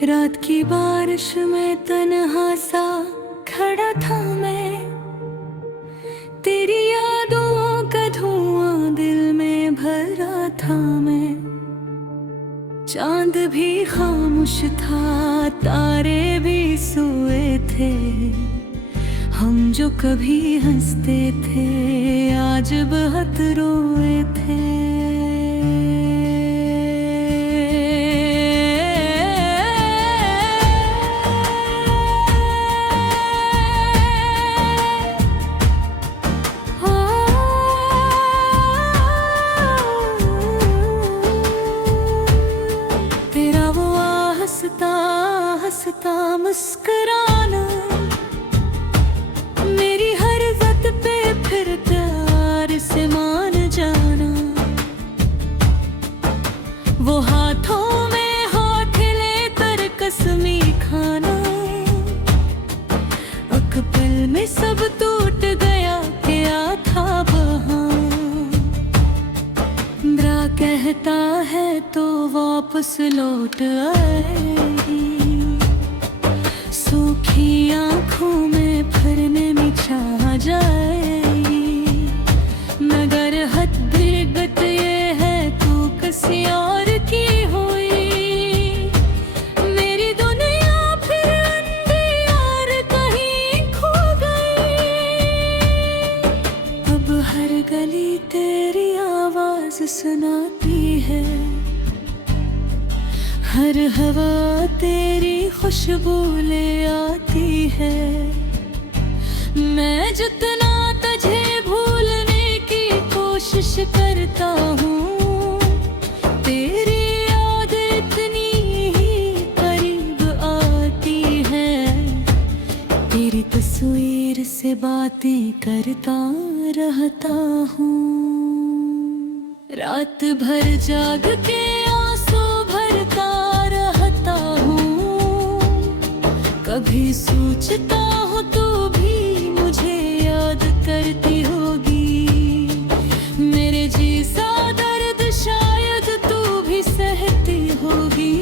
रात की बारिश में तन्हा सा खड़ा था मैं, तेरी यादों का धुआं दिल में भरा था मैं। चांद भी खामोश था, तारे भी सोए थे, हम जो कभी हंसते थे आज बहुत रोए थे। हंसता हंसता मुस्कुराना, मेरी हर बात पे फिर प्यार से मान जाना। वो हाथों में हाथ लेकर कसमी खाना, एक पल में सब टूट गया, क्या था वहाँ। बुरा कहता है तो वापस लौट आएगी, सूखी आंखों में फिरने में छा जाएगी। मगर हद बिगत ये है तू किसी और की हुई, मेरी दुनिया फिर अंधियार कहीं खो गई। अब हर गली तेरी आवाज सुनाती है, हर हवा तेरी खुशबू ले आती है। मैं जितना तुझे भूलने की कोशिश करता हूँ, तेरी याद इतनी ही करीब आती है। तेरी तस्वीर से बातें करता रहता हूँ, रात भर जाग के कभी सोचता हूँ तू भी मुझे याद करती होगी। मेरे जैसा दर्द शायद तू भी सहती होगी,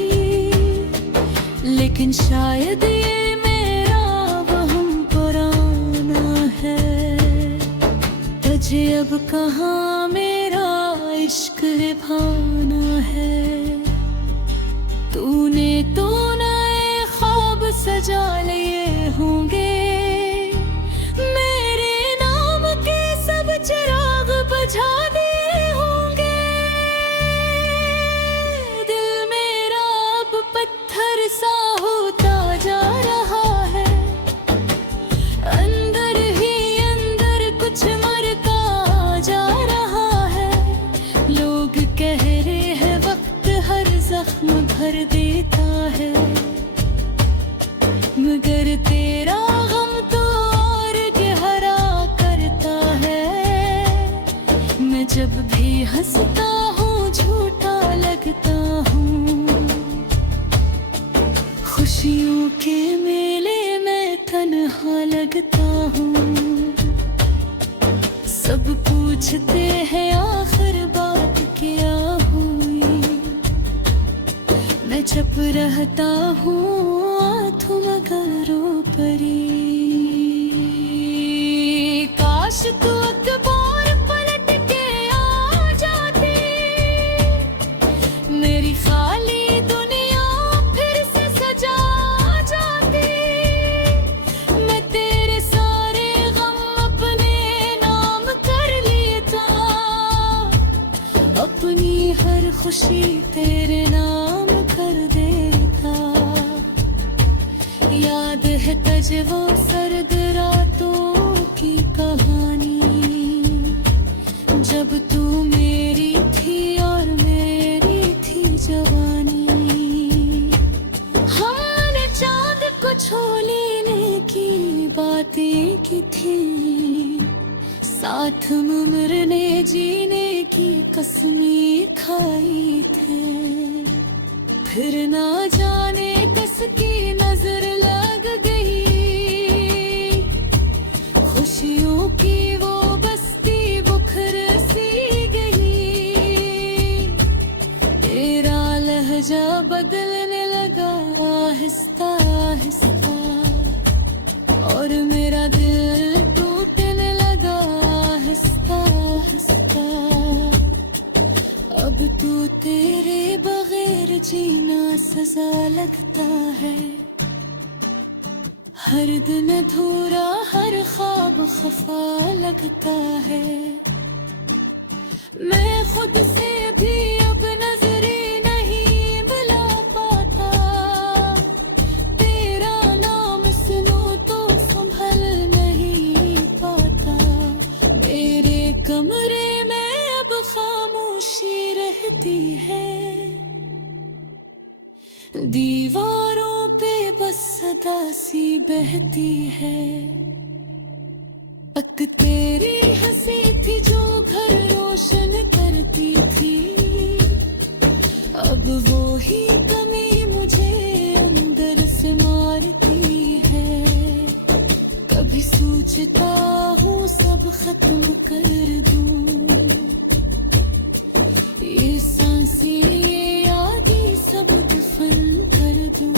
लेकिन शायद ये मेरा वहम पुराना है। तुझे अब कहाँ मेरा इश्क निभाना है। तूने तो सजा लिए होंगे, मेरे नाम के सब चिराग बुझा दिए होंगे। दिल मेरा अब पत्थर सा होता जा रहा है, अंदर ही अंदर कुछ मरता जा रहा है। लोग कह रहे हैं वक्त हर जख्म भर देता है, मगर तेरा गम तो और गहरा करता है। मैं जब भी हंसता हूँ झूठा लगता हूँ, खुशियों के मेले में तन्हा लगता हूँ। सब पूछते हैं आखिर बात क्या हुई, मैं चुप रहता हूँ मगरो परी। काश तू अखबार पलट के आ जाती, मेरी खाली दुनिया फिर से सजा जाती। मैं तेरे सारे गम अपने नाम कर लेता, अपनी हर खुशी तेरे नाम कर देता। याद है तुझे वो सर्द रातों की कहानी, जब तू मेरी थी और मेरी थी जवानी। हमने चांद को छू लेने की बातें की थी, साथ में मरने जीने की कसमें खाई थे। फिर ना जाने किसकी नजर लग गई, खुशियों की वो बस्ती बुखर सी गई। तेरा लहजा बदलने लगा आहिस्ता आहिस्ता, और मेरा दिल टूटने लगा आहिस्ता आहिस्ता। अब तू तेरे बगैर जीना सजा लगता है, हर दिन अधूरा हर ख्वाब खफा लगता है। मैं खुद से भी अब नजरे नहीं मिला पाता, तेरा नाम सुनूं तो संभल नहीं पाता। मेरे कमरे में अब खामोशी रहती है, दीवारों पे बस सदा सी बहती है। अक तेरी हंसी थी जो घर रोशन करती थी, अब वो ही कमी मुझे अंदर से मारती है। कभी सोचता हूँ सब खत्म कर दूँ, ये सांसें ये यादें सब दफन कर दूँ।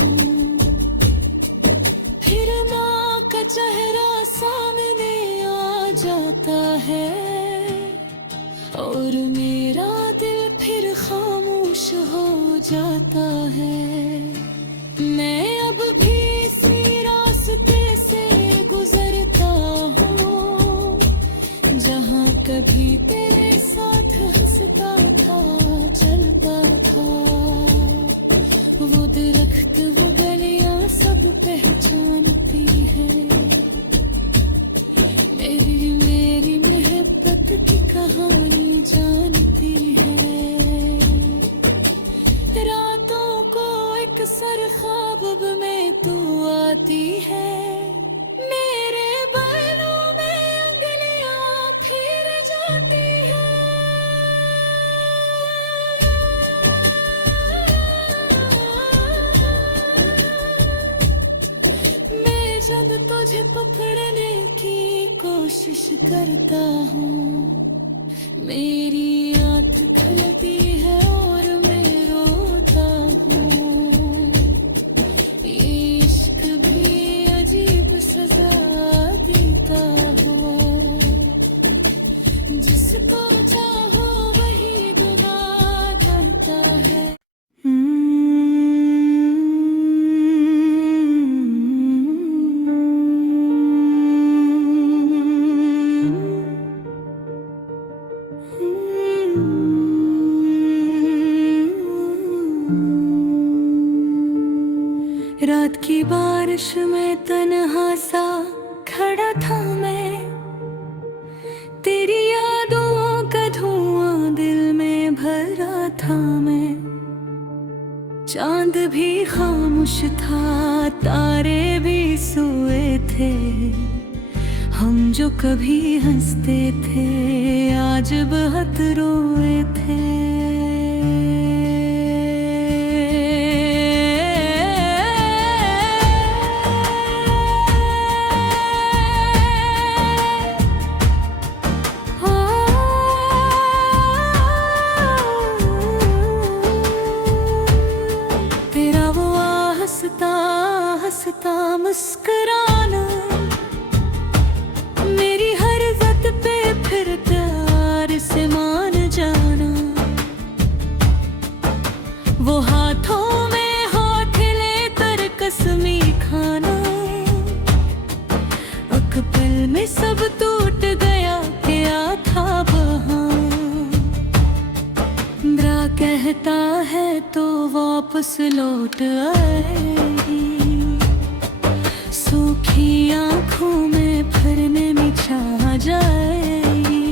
फिर माँ का चेहरा सामने आ जाता है, और मेरा दिल फिर खामोश हो जाता है। मैं अब भी इसी रास्ते से गुजरता हूँ, जहाँ कभी तेरे साथ हंसता था चलता था। वो दरख्त वो गलियाँ सब पहचानती है, मेरी मोहब्बत की कहानी जानती है। रातों को एक सर ख्वाब में तू आती है, मेरे बालों में उंगलियां फिर जाती है। मैं जब तुझे पकड़ने की कोशिश करता हूँ, मेरी आँख खुलती है और मैं रोता हूँ। ये इश्क भी अजीब सजा देता है, जिसको चाहो वही गुनाह करता है। रात की बारिश में तन्हा सा खड़ा था मैं, तेरी यादों का धुआं दिल में भरा था मैं। चांद भी खामोश था, तारे भी सोए थे, हम जो कभी हंसते थे आज बहुत रोए थे। हंसता मुस्कुराना, मेरी हर बात पे फिर प्यार से मान जाना। वो हाथों में हाथ लेकर कसमी खाना, एक पल में सब टूट गया क्या था वहाँ। बुरा कहता है तो वापस लौट आएगी, सूखी आँखों में फिरने में छा जाएगी।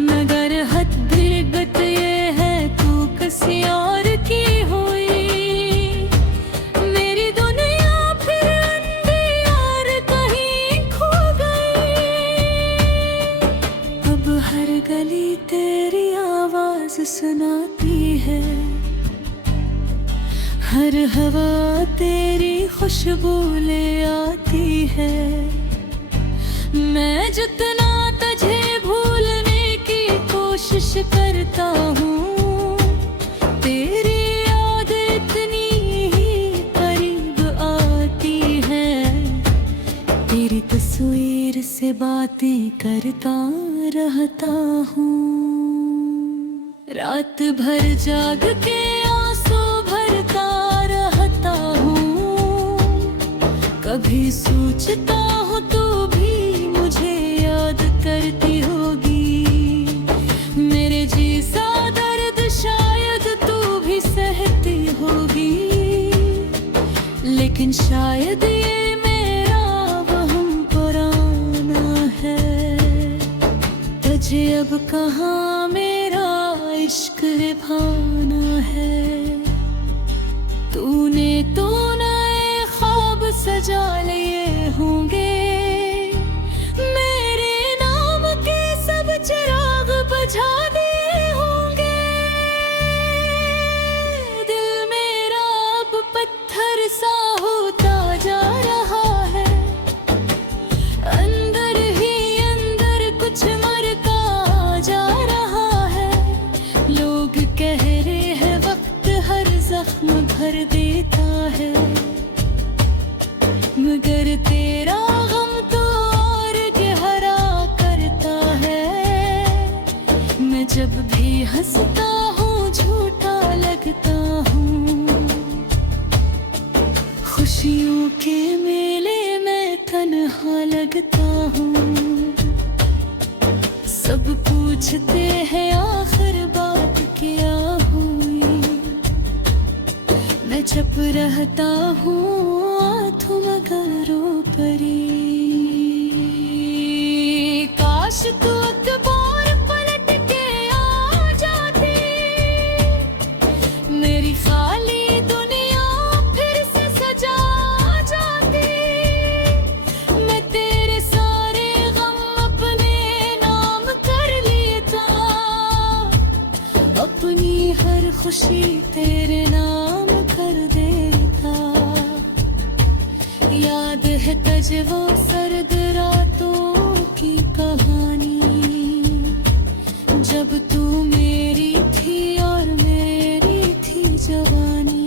मगर हद बिगत ये है तू किसी और की हुई, मेरी दुनिया फिर अंधियार कहीं खो गई। अब हर गली तेरी आवाज सुनाती है, हर हवा तेरी खुशबू ले आती है। मैं जितना तुझे भूलने की कोशिश करता हूँ, तेरी याद इतनी ही करीब बातें करता रहता हूँ। रात भर जाग के आंसू भरता रहता हूँ। कभी सोचता हूँ तू भी मुझे याद करती होगी। मेरे जैसा दर्द शायद तू भी सहती होगी। लेकिन शायद ये मेरा वहम पुराना है। तुझे अब कहाँ मेरा इश्क निभाना है। तूने तो नए ख्वाब सजा लिए होंगे। मेरे नाम के सब चिराग बुझा दिए होंगे। दिल मेरा अब पत्थर सा होता जा रहा है। अंदर ही अंदर कुछ मरता जा रहा है। लोग कह रहे हैं वक्त हर जख्म भर देता है। मगर तेरा गम तो और गहरा करता है। मैं जब भी हंसता हूँ झूठा लगता हूँ। खुशियों के मेले में तन्हा लगता हूँ। सब पूछते हैं आखिर बात क्या हुई। मैं चुप रहता हूँ आँखों मगरों परी। काश तू अखबार पलट के आ जाती। मेरी खाली दुनिया फिर से सजा जाती। मैं तेरे सारे गम अपने नाम कर लेता। अपनी हर खुशी तेरे नाम कर देता। याद है तुझे वो सर्द रातों की कहानी। जब तू मेरी थी और मेरी थी जवानी।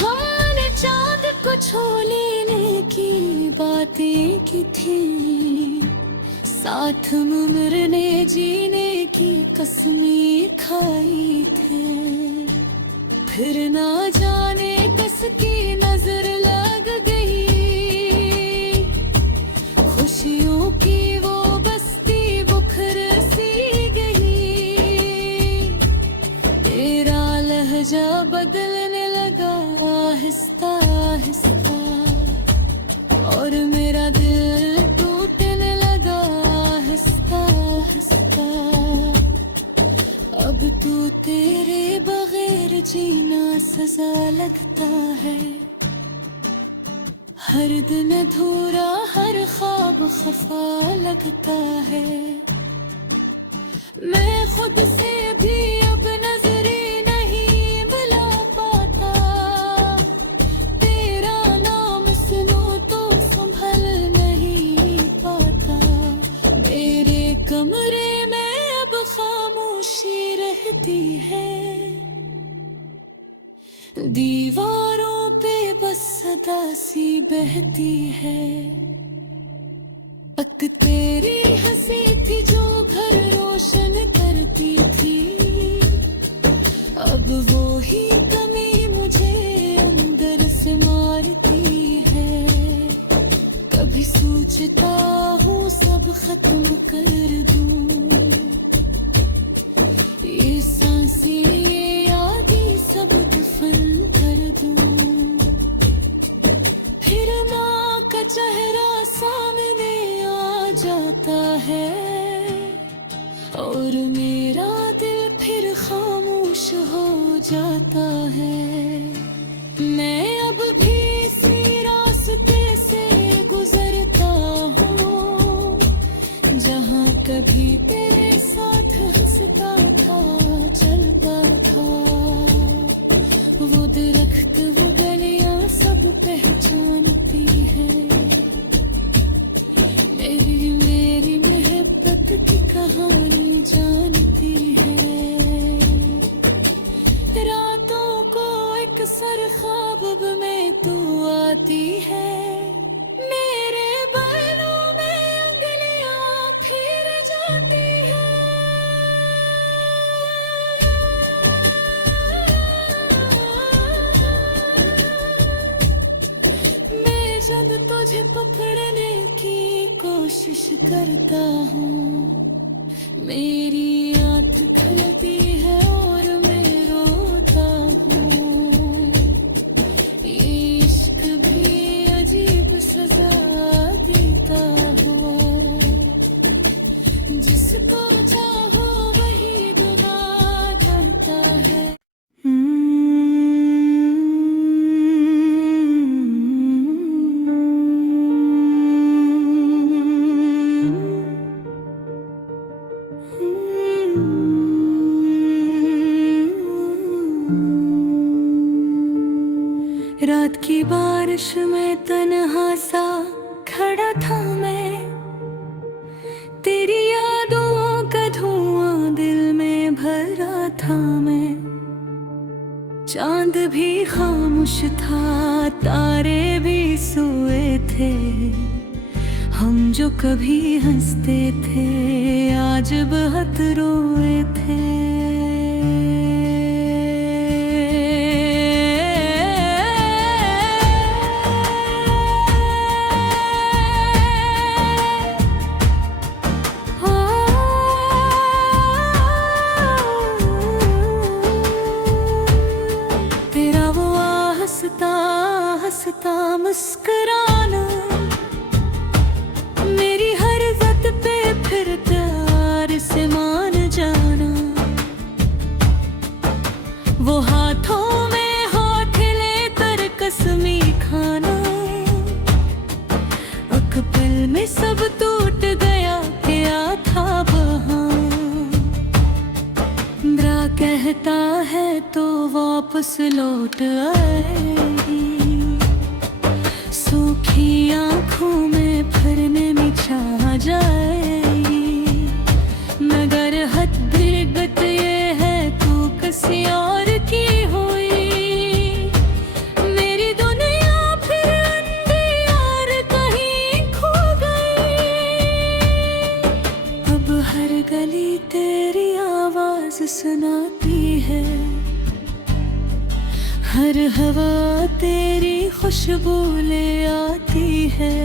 हमने चांद को छू लेने की बातें की थी। साथ में मरने जीने की कसमें खाई थे। फिर ना जाने किसकी नजर लग गई। खुशियों की वो बस्ती बुखर सी गई। तेरा लहजा बदलने लगा आहिस्ता आहिस्ता। और मेरा दिल टूटने लगा आहिस्ता आहिस्ता। अब तू तेरे बगैर जीना सजा लगता है। हर दिन अधूरा हर ख्वाब खफा लगता है। मैं खुद से भी अब नजरें नहीं मिला पाता। तेरा नाम सुनूं तो संभल नहीं पाता। मेरे कमरे में अब खामोशी रहती है। दीवारों पे बस सदा सी बहती है। अक तेरी हंसी थी जो घर रोशन करती थी। अब वो ही कमी मुझे अंदर से मारती है। कभी सोचता हूँ सब खत्म कर दूँ। ये सांसें ये यादें सब दफन कर दूँ। फिर माँ का चेहरा सामने आ जाता है। और मेरा दिल फिर खामोश हो जाता है। मैं अब भी इसी रास्ते से गुजरता हूँ। जहाँ कभी तेरे साथ हंसता था चलता था। वो दरख्त वो गलियाँ सब पहचानती है। मेरी मोहब्बत की कहानी जानती है। रातों को एक सर ख्वाब में तू आती है। मेरे बालों कोशिश करता हूँ। मेरी आँख खलती है और मैं रोता हूँ। ये इश्क भी अजीब सजा देता हूँ। जिसको चाहो वही दगा करता है। रात की बारिश में तन्हा सा खड़ा था मैं। तेरी यादों का धुआं दिल में भरा था मैं। चांद भी खामोश था, तारे भी सोए थे। हम जो कभी हंसते थे आज बहुत रोए थे। हंसता मुस्कुराना, मेरी हर बात पे फिर प्यार से मान जाना। वो हाथों में हाथ लेकर कसमी खाना। एक पल में सब टूट गया, क्या था वहाँ। इंद्रा कहता है तो वापस लौट आएगी। सूखी आँखों में फिरने में छा जाएगी। मगर हद बिगत ये है तू किसी और की हुई। मेरी दुनिया फिर अंधियार कहीं खो गई। अब हर गली तेरी आवाज सुनाती है। हर हवा तेरी खुशबू ले आती है।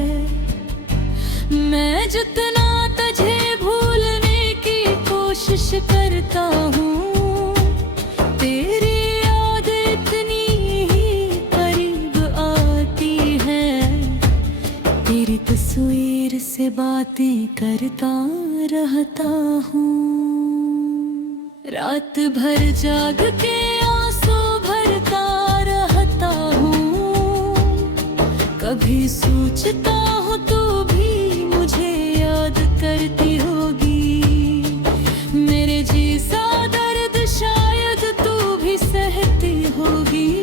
मैं जितना तुझे भूलने की कोशिश करता हूँ, तेरी याद इतनी ही करीब आती है। तेरी तस्वीर से बातें करता रहता हूँ। रात भर जाग के आंसू भरता रहता हूँ। कभी सोचता हूँ तू भी मुझे याद करती होगी। मेरे जैसा दर्द शायद तू भी सहती होगी।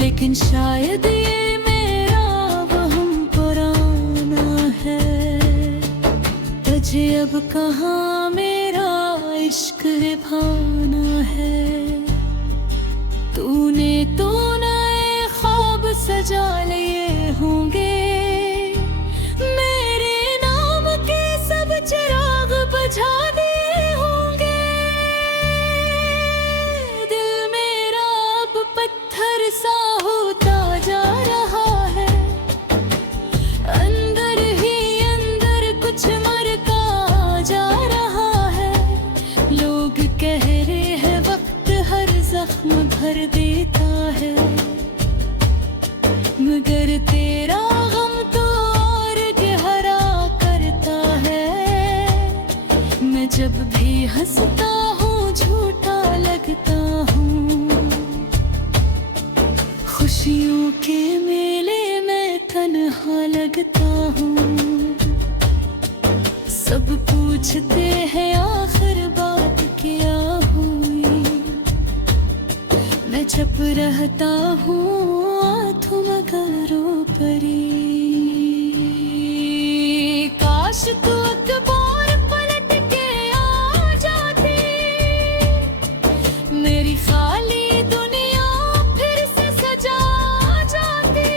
लेकिन शायद ये मेरा वहम पुराना है। तुझे अब कहाँ मेरा इश्क निभाना है। तूने तो नए ख्वाब सजा लिए होंगे। मेरे नाम के सब चिराग बुझा दिए होंगे। दिल मेरा अब पत्थर सा होता जा रहा है। अंदर ही अंदर कुछ मरता जा रहा है। लोग कह रहे हैं वक्त हर जख्म भर देता है। मगर तेरा गम तो और गहरा करता है। मैं जब भी हंसता हूँ झूठा लगता हूँ। खुशियों के मेले में तन्हा लगता हूँ। सब पूछते हैं आखिर बात क्या हुई। मैं चुप रहता हूँ आँखों मगरो परी। काश तू अखबार पलट के आ जाती। मेरी खाली दुनिया फिर से सजा जाती।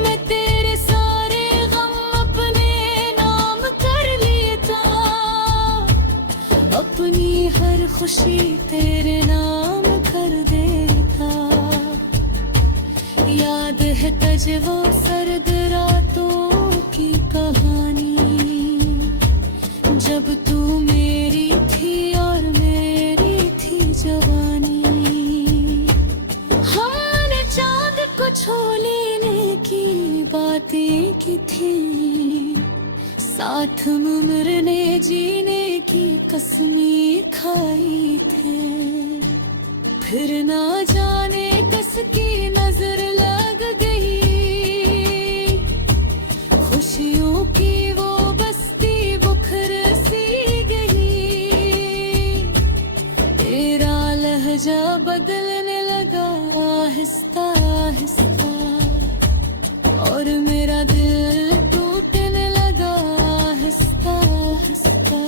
मैं तेरे सारे गम अपने नाम कर लेता। अपनी हर खुशी तेरे नाम कर देता। याद है तुझे वो सर्द रातों की कहानी, जब तू मेरी थी और मेरी थी जवानी। हमने चांद को छू लेने की बातें की थी, साथ में मरने जीने की कसमें खाई थे। फिर ना जाने किसकी नजर लग गई, खुशियों की वो बस्ती बुखर सी गई। तेरा लहजा बदलने लगा आहिस्ता आहिस्ता, और मेरा दिल टूटने लगा आहिस्ता आहिस्ता।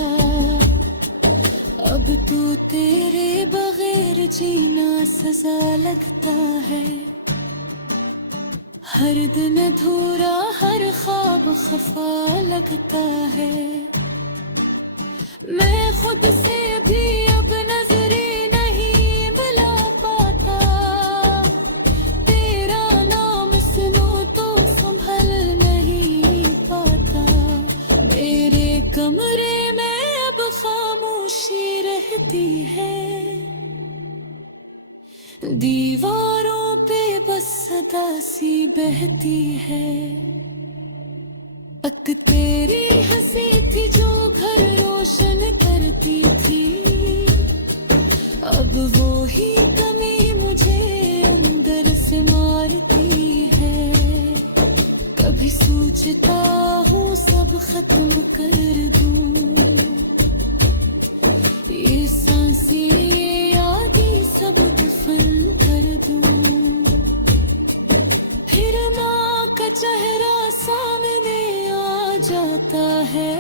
अब तू तेरे बगैर जीना सजा लगता है, हर दिन अधूरा हर ख्वाब खफा लगता है। मैं खुद से भी अब नजरे नहीं मिला पाता, तेरा नाम सुनो तो संभल नहीं पाता। मेरे कमरे में अब खामोशी रहती है, दीवारों पे बस सदा सी बहती है। अक तेरी हंसी थी जो घर रोशन करती थी, अब वो ही कमी मुझे अंदर से मारती है। कभी सोचता हूँ सब खत्म कर दूँ, ये सांसें ये यादें सब दफन कर दूँ। फिर माँ का चेहरा सामने आ जाता है,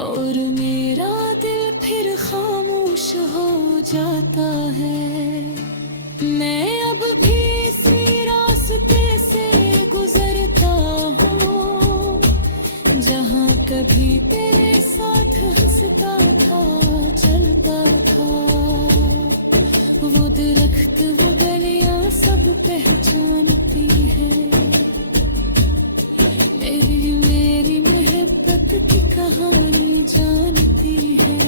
और मेरा दिल फिर खामोश हो जाता है। मैं अब भी इसी रास्ते से गुजरता हूँ, जहाँ कभी तेरे साथ हंसता था चलता था। वो दरख्त वो गलियां सब पहचानती है, मेरी मोहब्बत की कहानी जानती है।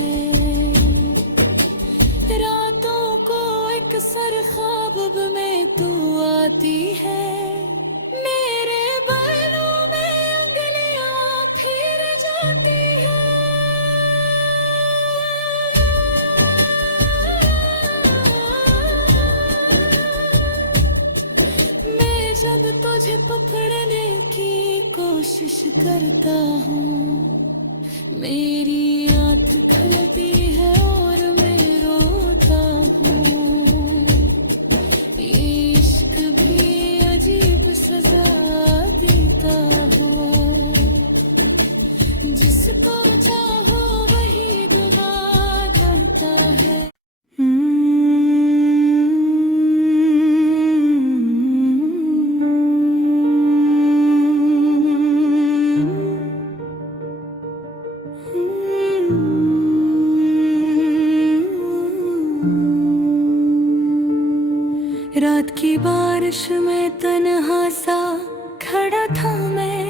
रातों को एक सर ख्वाब में तू आती है, मेरे बालों में उंगलियां फिर जाती है। मैं जब तुझे पकड़ने की कोशिश करता हूँ, मेरी आँख खुलती है और मैं रोता हूँ। ये इश्क भी अजीब सजा देता हो, जिसको चाहो वही गवा करता है। रात की बारिश में तन्हा सा खड़ा था मैं,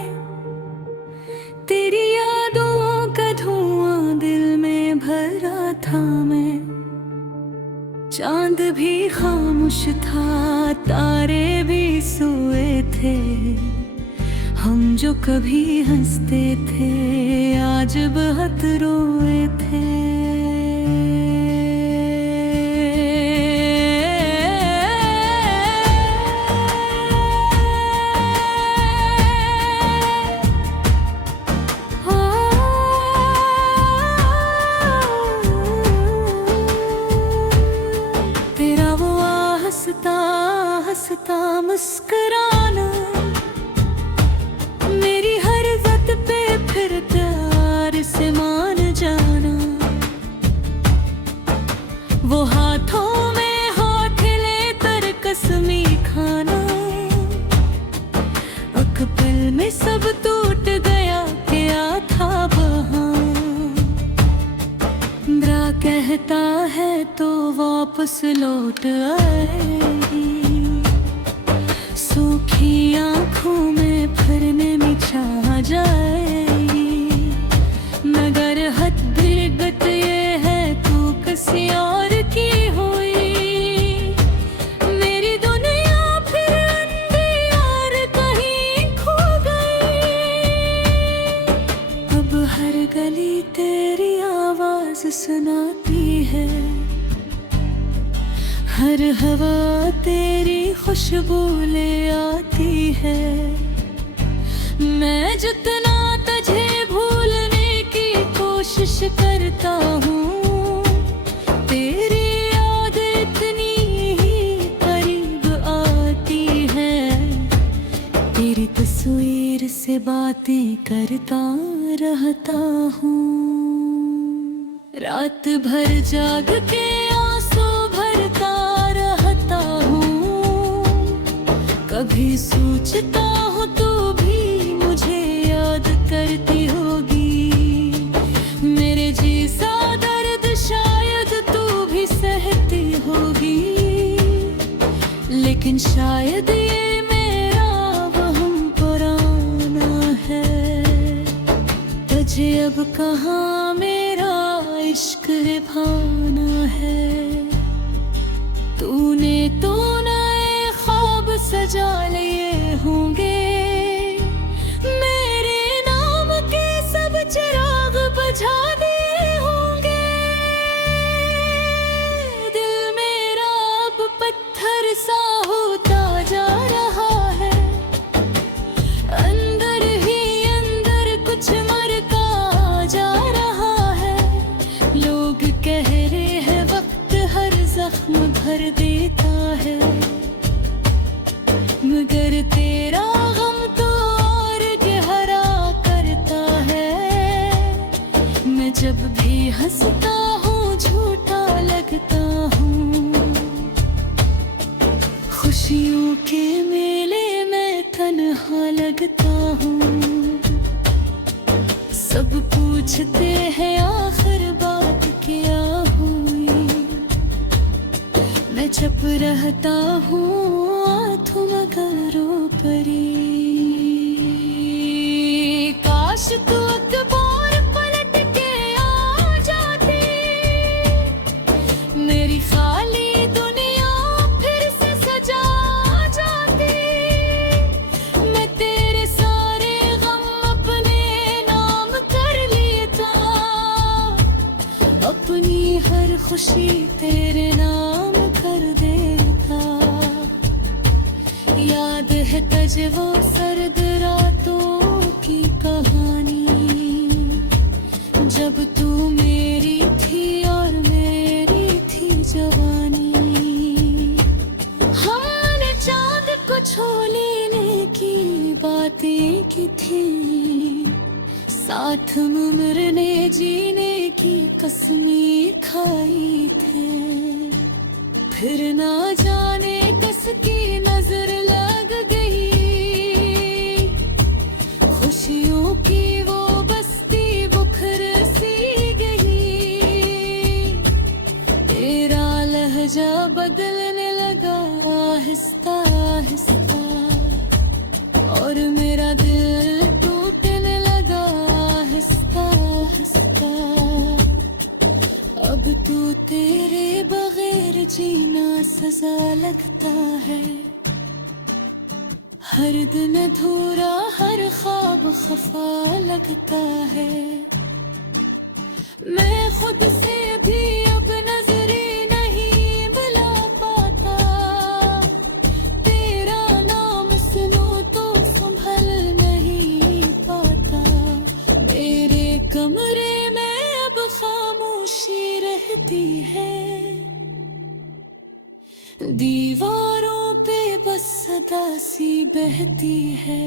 तेरी यादों का धुआं दिल में भरा था मैं। चांद भी खामोश था, तारे भी सोए थे, हम जो कभी हंसते थे आज बहुत रोए थे। हंसता मुस्कुराना, मेरी हर बात पे फिर प्यार से मान जाना। वो हाथों में हाथ लेकर कसमें खाना, एक पल में सब टूट गया क्या था वहाँ। ब्रा कहता है तो वापस लौट आएगी, सूखी आंखों में भरने में छा जाएगी, मगर हद बिगत ये है तू किसी और की हुई। मेरी दुनिया फिर अंधियार कहीं खो गई। अब हर गली तेरी आवाज सुनाती है, हर हवा तेरी खुशबू ले आती है। मैं जितना तुझे भूलने की कोशिश करता हूँ, तेरी याद इतनी ही करीब आती है। तेरी तस्वीर से बातें करता रहता हूँ, रात भर जाग के आंसू भरता रहता हूँ। कभी सोचता हूँ तू भी मुझे याद करती होगी, मेरे जैसा दर्द शायद तू भी सहती होगी। लेकिन शायद ये मेरा वहम पुराना है, तुझे अब कहाँ मेरा इश्क निभाना है। तूने तो नए ख्वाब सजा लिए होंगे, मेरे नाम के सब चिराग बुझा दिए होंगे। दिल मेरा अब पत्थर सा होता जा रहा है, अंदर ही अंदर कुछ मरता जा रहा है। लोग कह रहे हैं वक्त हर जख्म भर देता है, मगर तेरा गम तो और गहरा करता है। मैं जब भी हंसता हूँ झूठा लगता हूँ, खुशियों के मेले में तन्हा लगता हूँ। सब पूछते हैं आखिर बात क्या हुई, मैं चुप रहता हूँ आँखों मगरो परी। काश तू अखबार पलट के आ जाती, मेरी खाली दुनिया फिर से सजा जाती। मैं तेरे सारे गम अपने नाम कर लेता, अपनी हर खुशी तेरे नाम कर देता। याद है तुझे वो सर्द रातों की कहानी, जब तू मेरी थी और मेरी थी जवानी। हमने चांद को छू लेने की बातें की थी, साथ में मरने जीने की कसमें खाई थे। फिर ना जाने किसकी नजर लग गई, खुशियों की वो बस्ती बुखर सी गई। तेरा लहजा बदलने लगा आहिस्ता आहिस्ता, और मेरा दिल टूटने लगा आहिस्ता आहिस्ता। अब तू तेरे बगैर जीना सजा लगता है, हर दिन अधूरा हर ख्वाब खफा लगता है। मैं खुद से भी अब नजरें नहीं मिला पाता, तेरा नाम सुनूं तो संभल नहीं पाता। मेरे कमरे में अब खामोशी रहती है, दीवारों पे बस सदा सी बहती है।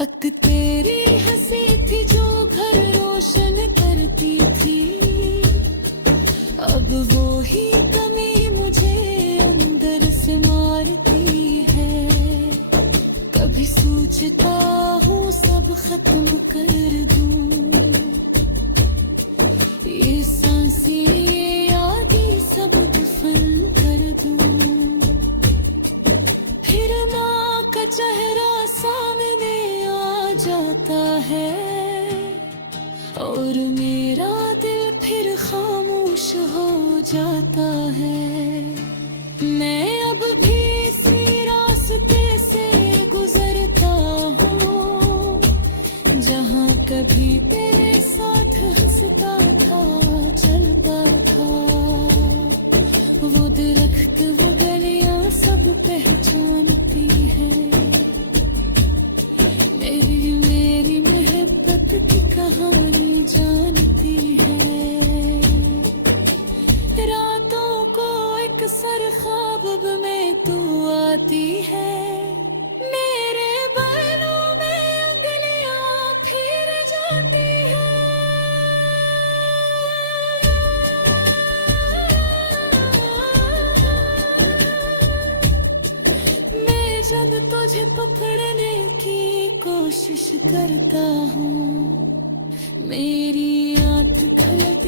अक तेरी हंसी थी जो घर रोशन करती थी, अब वो ही कमी मुझे अंदर से मारती है। कभी सोचता हूँ सब खत्म कर दूं, ये सांसें ये यादें सब दफन कर दूं। हो जाता है। मैं अब भी इसी रास्ते से गुजरता हूँ, जहाँ कभी तेरे साथ हंसता था, चलता था। वो दरख्त वो गलियाँ सब पहचानती है, मेरी मोहब्बत की कहानी जानती है। रातों को एक सर ख्वाब में तू आती है, मेरे बालों में उंगलियां फिर जाती है। मैं जब तुझे पकड़ने की कोशिश करता हूँ, मेरी आंख खलक